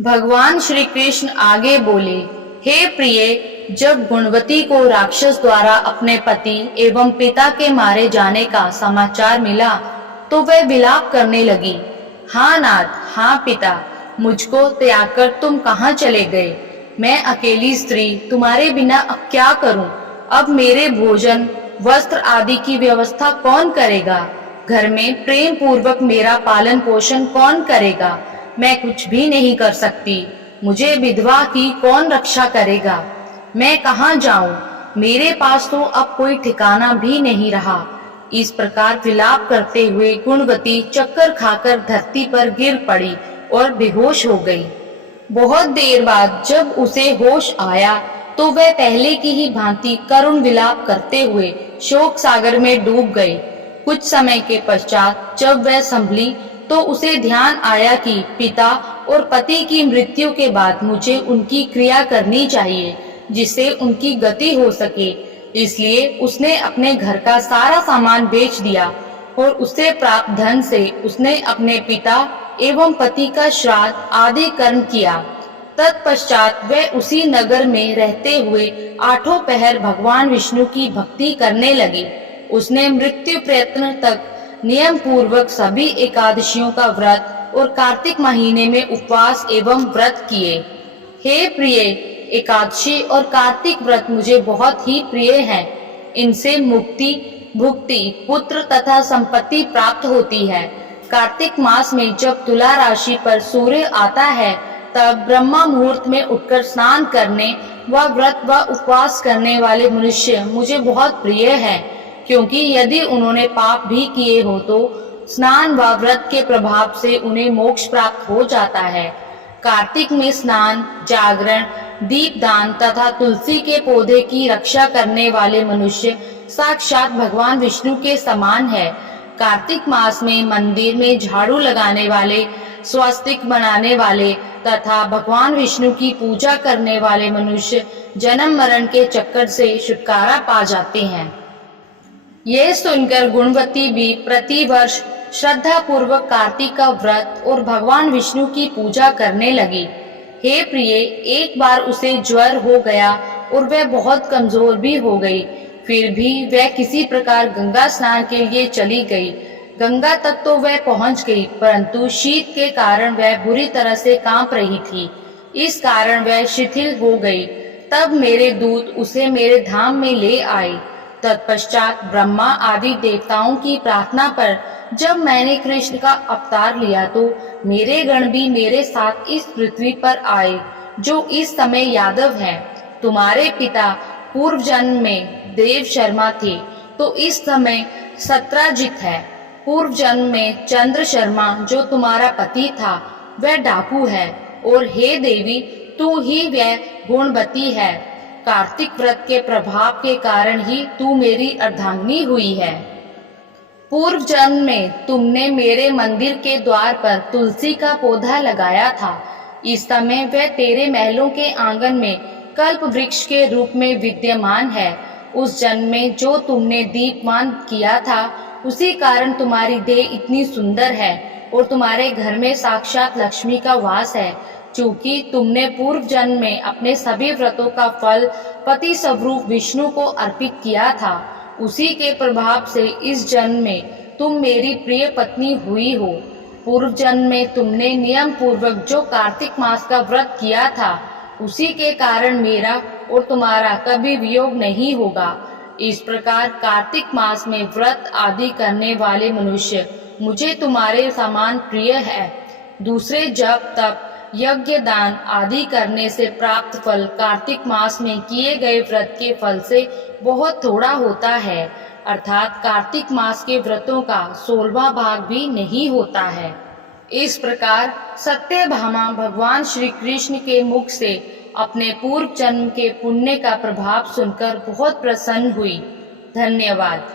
भगवान श्री कृष्ण आगे बोले, हे प्रिय, जब गुणवती को राक्षस द्वारा अपने पति एवं पिता के मारे जाने का समाचार मिला तो वह विलाप करने लगी। हाँ नाथ, हाँ पिता, मुझको त्याग कर तुम कहाँ चले गए? मैं अकेली स्त्री तुम्हारे बिना अब क्या करूं? अब मेरे भोजन वस्त्र आदि की व्यवस्था कौन करेगा? घर में प्रेम पूर्वक मेरा पालन पोषण कौन करेगा? मैं कुछ भी नहीं कर सकती। मुझे विधवा की कौन रक्षा करेगा? मैं कहाँ जाऊं? मेरे पास तो अब कोई ठिकाना भी नहीं रहा। इस प्रकार विलाप करते हुए गुणवती चक्कर खाकर धरती पर गिर पड़ी और बेहोश हो गई। बहुत देर बाद जब उसे होश आया तो वह पहले की ही भांति करुण विलाप करते हुए शोक सागर में डूब गई। कुछ समय के पश्चात जब वह संभली तो उसे ध्यान आया कि पिता और पति की मृत्यु के बाद मुझे उनकी क्रिया करनी चाहिए जिससे उनकी गति हो सके। इसलिए उसने अपने घर का सारा सामान बेच दिया और उससे प्राप्त धन से उसने अपने पिता एवं पति का श्राद्ध आदि कर्म किया। तत्पश्चात वह उसी नगर में रहते हुए 8 पहर भगवान विष्णु की भक्ति करने लगी। उसने मृत्यु प्रयत्न तक नियम पूर्वक सभी एकादशियों का व्रत और कार्तिक महीने में उपवास एवं व्रत किए। हे प्रिय, एकादशी और कार्तिक व्रत मुझे बहुत ही प्रिय हैं। इनसे मुक्ति, भुक्ति, पुत्र तथा संपत्ति प्राप्त होती है। कार्तिक मास में जब तुला राशि पर सूर्य आता है तब ब्रह्मा मुहूर्त में उठकर स्नान करने व व्रत व उपवास करने वाले मनुष्य मुझे बहुत प्रिय हैं, क्योंकि यदि उन्होंने पाप भी किए हो तो स्नान व व्रत के प्रभाव से उन्हें मोक्ष प्राप्त हो जाता है। कार्तिक में स्नान, जागरण, दीपदान तथा तुलसी के पौधे की रक्षा करने वाले मनुष्य साक्षात भगवान विष्णु के समान है। कार्तिक मास में मंदिर में झाड़ू लगाने वाले, स्वास्तिक बनाने वाले तथा भगवान विष्णु की पूजा करने वाले मनुष्य जन्म मरण के चक्कर से छुटकारा पा जाते हैं। यह सुनकर गुणवती भी प्रतिवर्ष श्रद्धा पूर्वक कार्तिक का व्रत और भगवान विष्णु की पूजा करने लगी। हे प्रिय, एक बार उसे ज्वर हो गया और वह बहुत कमजोर भी हो गई। फिर भी वह किसी प्रकार गंगा स्नान के लिए चली गई। गंगा तक तो वह पहुंच गई, परंतु शीत के कारण वह बुरी तरह से कांप रही थी। इस कारण वह शिथिल हो गई। तब मेरे दूत उसे मेरे धाम में ले आए। तत्पश्चात ब्रह्मा आदि देवताओं की प्रार्थना पर जब मैंने कृष्ण का अवतार लिया तो मेरे गण भी मेरे साथ इस पृथ्वी पर आए, जो इस समय यादव हैं। तुम्हारे पिता पूर्व जन्म में देव शर्मा थे तो इस समय सत्राजित है। पूर्व जन्म में चंद्र शर्मा जो तुम्हारा पति था वह डाकू है, और हे देवी, तू ही वह गुणवती है। कार्तिक व्रत के प्रभाव के कारण ही तू मेरी अर्धांगिनी हुई है। पूर्व जन्म में तुमने मेरे मंदिर के द्वार पर तुलसी का पौधा लगाया था। इस समय वह तेरे महलों के आंगन में कल्प वृक्ष के रूप में विद्यमान है। उस जन्म में जो तुमने दीपमान किया था उसी कारण तुम्हारी देह इतनी सुंदर है और तुम्हारे घर में साक्षात लक्ष्मी का वास है। चूंकि तुमने पूर्व जन्म में अपने सभी व्रतों का फल पति स्वरूप विष्णु को अर्पित किया था, उसी के प्रभाव से इस जन्म में तुम मेरी प्रिय पत्नी हुई हो। पूर्व जन्म में तुमने नियम पूर्वक जो कार्तिक मास का व्रत किया था उसी के कारण मेरा और तुम्हारा कभी वियोग नहीं होगा। इस प्रकार कार्तिक मास में व्रत आदि करने वाले मनुष्य मुझे तुम्हारे समान प्रिय है। दूसरे जप, तप, यज्ञ, दान आदि करने से प्राप्त फल कार्तिक मास में किए गए व्रत के फल से बहुत थोड़ा होता है, अर्थात कार्तिक मास के व्रतों का 16वां भाग भी नहीं होता है। इस प्रकार सत्यभामा भगवान श्री कृष्ण के मुख से अपने पूर्व जन्म के पुण्य का प्रभाव सुनकर बहुत प्रसन्न हुई। धन्यवाद।